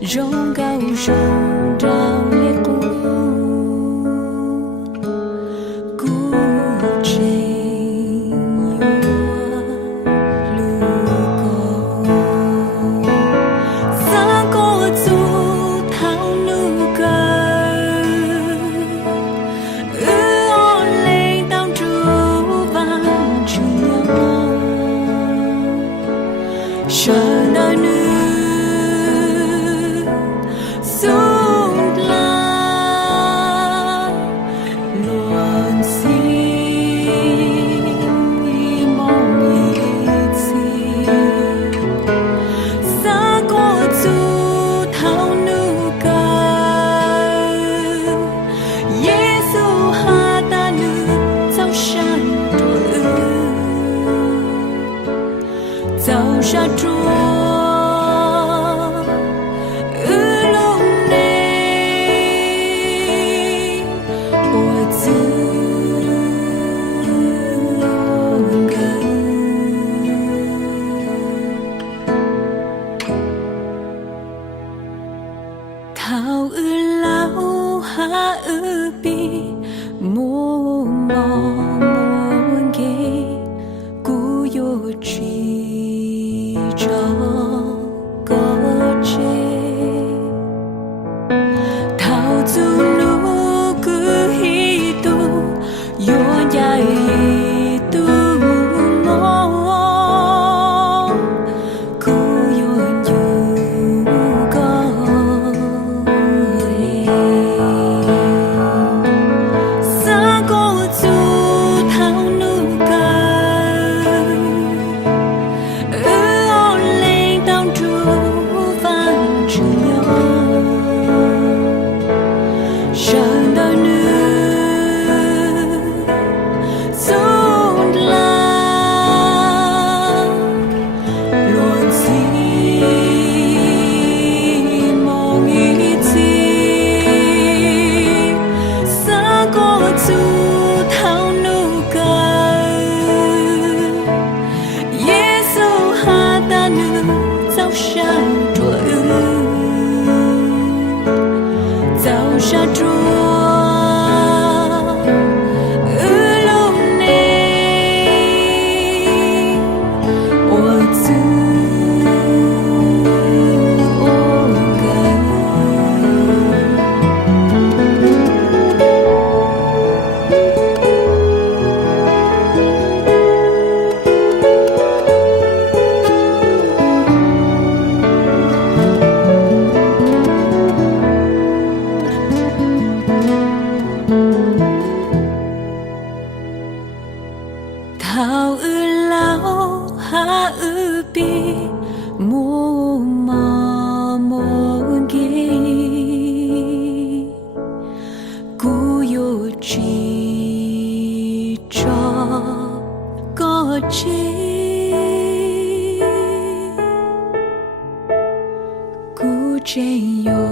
rong cao rong đào lệ cũ cũ trình yêu lưu cầu xa có dù thao nu cờ on lên tao tru vang trường nhau sợ nơi nữ xuống la luôn xin mong gì xa có dù thao nu cờ Giêsu ha ta nữ giáo san tuổi giáo sa chúa thao lao ha bi mô mong ghê cú yo chi cho có chê thao chu lu cứ hi tu yo dài tu ngô cú yo như có xa có dù thao nu cờ on lên tao tru vang trường nhau sợ đời nữ xuống la luôn xin mong ý gì xa có dù thao nu cờ Giêsu ha ta nữ giáo san tuổi giáo sa chúa lúc này ôi dư ôi gần thao lao ha bi mô mong ghê cú yo chi cho có chê cú chê yo